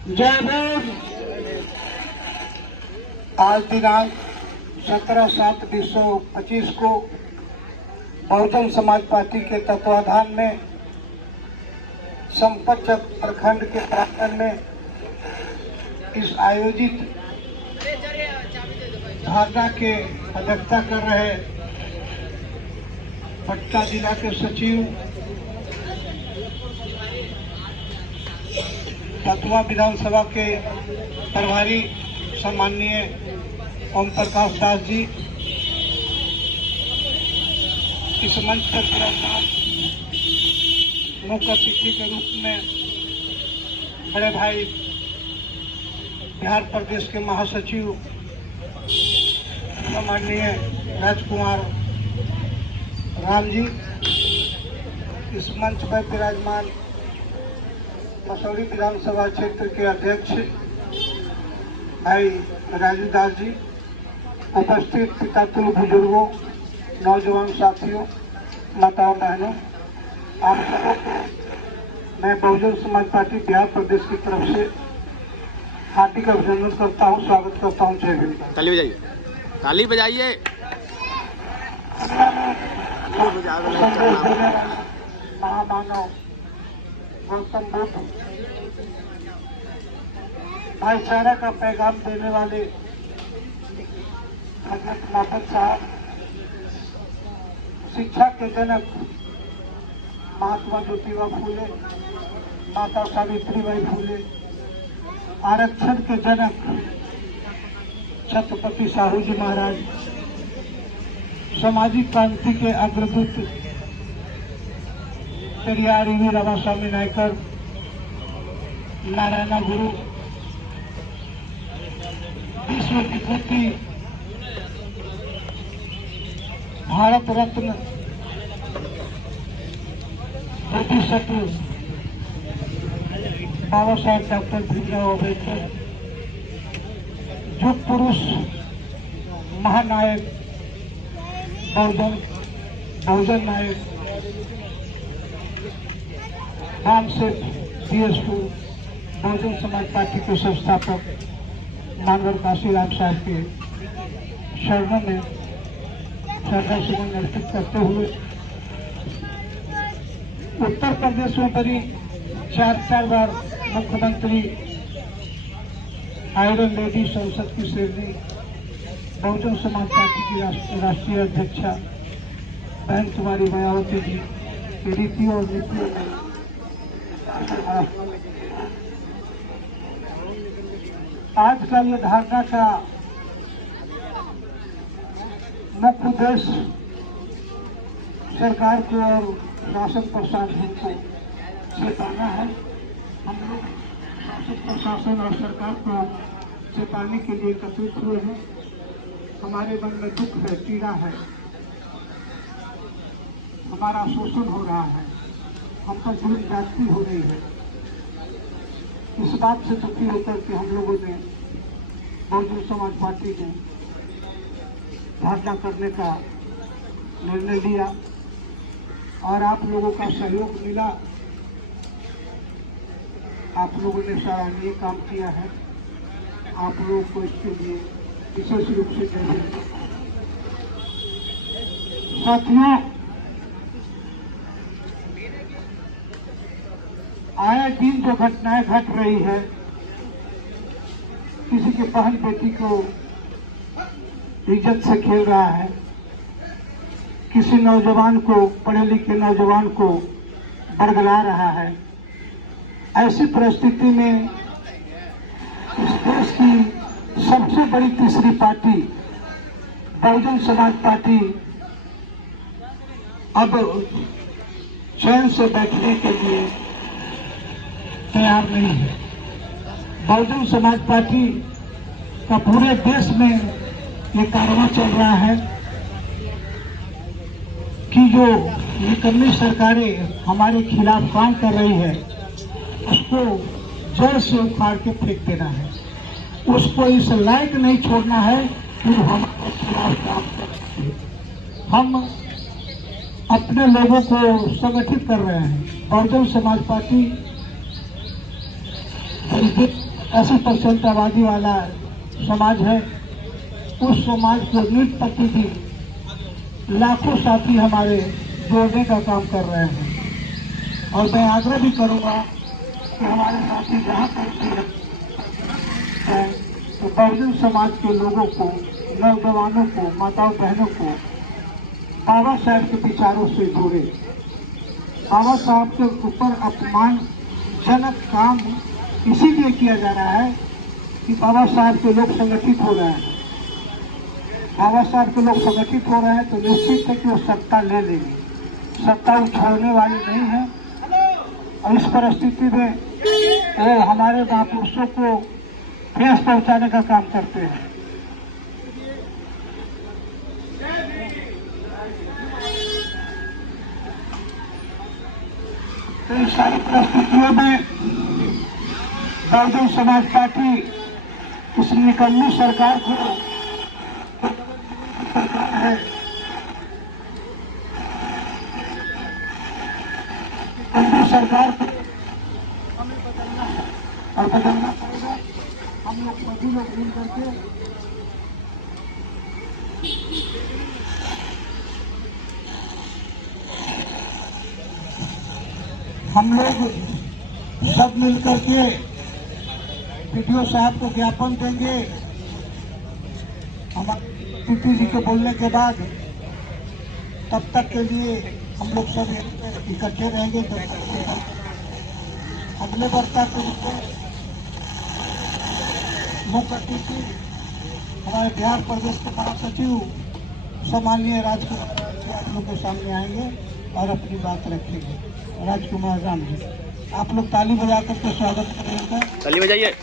जय भीम। आज दिनांक 17/7/2025 को बहुजन समाज पार्टी के तत्वाधान में संपतचक प्रखंड के प्रांगण में इस आयोजित धरना के अध्यक्षता कर रहे पटना जिला के सचिव तत्वा विधानसभा के प्रभारी सम्माननीय ओम प्रकाश दास जी, इस मंच पर मुख्य अतिथि के रूप में बड़े भाई बिहार प्रदेश के महासचिव सम्माननीय राजकुमार राम जी, इस मंच पर विराजमान मसौरी विधानसभा क्षेत्र के अध्यक्ष भाई राजू दास जी, उपस्थित पितातुल्य बुजुर्गों, नौजवान साथियों, माताओं बहनों, आप सबों को मैं बहुजन समाज पार्टी बिहार प्रदेश की तरफ से हार्दिक अभिनंदन करता हूं, स्वागत करता हूं। जय भीम। ताली बजाइए, ताली बजाइए। महामानव गौतम बुद्ध, भाईचारा का पैगाम देने वाले हजरत मोहम्मद साहब, शिक्षा के जनक महात्मा ज्योतिबा फूले, माता सावित्रीबाई फूले, आरक्षण के जनक छत्रपति साहू जी महाराज, सामाजिक क्रांति के अग्रदूत पेरियार रामास्वामी नायकर, नारायण गुरु, विश्व विभूति भारत रत्न बोधिसत्व बाबा साहेब डॉक्टर भीमराव अम्बेडकर, युग पुरुष महानायक बहुजन नायक राम सेठ BS2 बहुजन समाज पार्टी के संस्थापक मानवर काशीराम साहब के शरणों में श्रद्धा सुमन अर्पित करते हुए उत्तर प्रदेश में बनी 4 बार मुख्यमंत्री आयरन लेडी संसद की श्रेणी बहुजन समाज पार्टी की राष्ट्रीय अध्यक्षा बहन कुमारी मायावती जी की रीतियों और नीतियों में आज का ये धारणा का मुख्य उद्देश्य सरकार को और शासन प्रशासन को चेताना है। हम लोग शासन प्रशासन और सरकार को चेताने के लिए एकत्रित हुए हैं। हमारे मन में दुख है, पीड़ा है, हमारा शोषण हो रहा है, हम पर जुर्म जाति हो रही है। इस बात से दुखी होकर के हम लोगों ने बहुजन समाज पार्टी ने धरना करने का निर्णय लिया और आप लोगों का सहयोग मिला। आप लोगों ने सराहनीय काम किया है। आप लोगों को इसके लिए विशेष रूप से धन्यवाद। साथियों, आए दिन जो घटनाएं घट रही है, किसी के बहन बेटी को इज्जत से खेल रहा है, किसी नौजवान को, पढ़े लिखे नौजवान को बरगला रहा है। ऐसी परिस्थिति में इस देश की सबसे बड़ी तीसरी पार्टी बहुजन समाज पार्टी अब चैन से बैठने के लिए तैयार नहीं है। बहुजन समाज पार्टी का पूरे देश में ये कारवां चल रहा है कि जो निकम्मी सरकारें हमारे खिलाफ काम कर रही है उसको जड़ से उखाड़ के फेंक देना है, उसको इस लायक नहीं छोड़ना है कि हमारे खिलाफ काम कर। हम अपने लोगों को संगठित कर रहे हैं। बहुजन समाज पार्टी 80% आबादी वाला समाज है। उस समाज को नींव प्रतिदिन लाखों साथी हमारे जोड़ने का काम कर रहे हैं। और मैं आग्रह भी करूंगा कि हमारे साथी जहाँ पर हैं तो बहुजन समाज के लोगों को, नौजवानों को, माताओं बहनों को बाबा साहब के विचारों से जोड़े। बाबा साहब के ऊपर अपमानजनक काम इसीलिए किया जा रहा है कि बाबा साहब के लोग संगठित हो रहे हैं। बाबा साहब के लोग संगठित हो रहे हैं तो निश्चित है कि वो सत्ता ले लेंगे। सत्ता उछालने वाली नहीं है और इस परिस्थिति में वो हमारे महापुरुषों को ठेस पहुंचाने का काम करते हैं। तो इस सारी परिस्थितियों में बहुजन समाज पार्टी इस निकम्मी सरकार को सरकार है केंद्र सरकार को हमें बदलना है और बदलना पड़ेगा। हम लोग सभी लोग मिल करके हम लोग सब मिलकर के वीडियो साहब को ज्ञापन देंगे। हमारे पीपी जी के बोलने के बाद तब तक के लिए हम लोग सब इकट्ठे रहेंगे। अगले वर्षा के रूप में मुख्य अतिथि हमारे बिहार प्रदेश के महासचिव सम्माननीय राजकुमार आप लोग के सामने आएंगे और अपनी बात रखेंगे। राजकुमार राम जी, आप लोग ताली बजा करके स्वागत करेंगे। ताली बजाइए।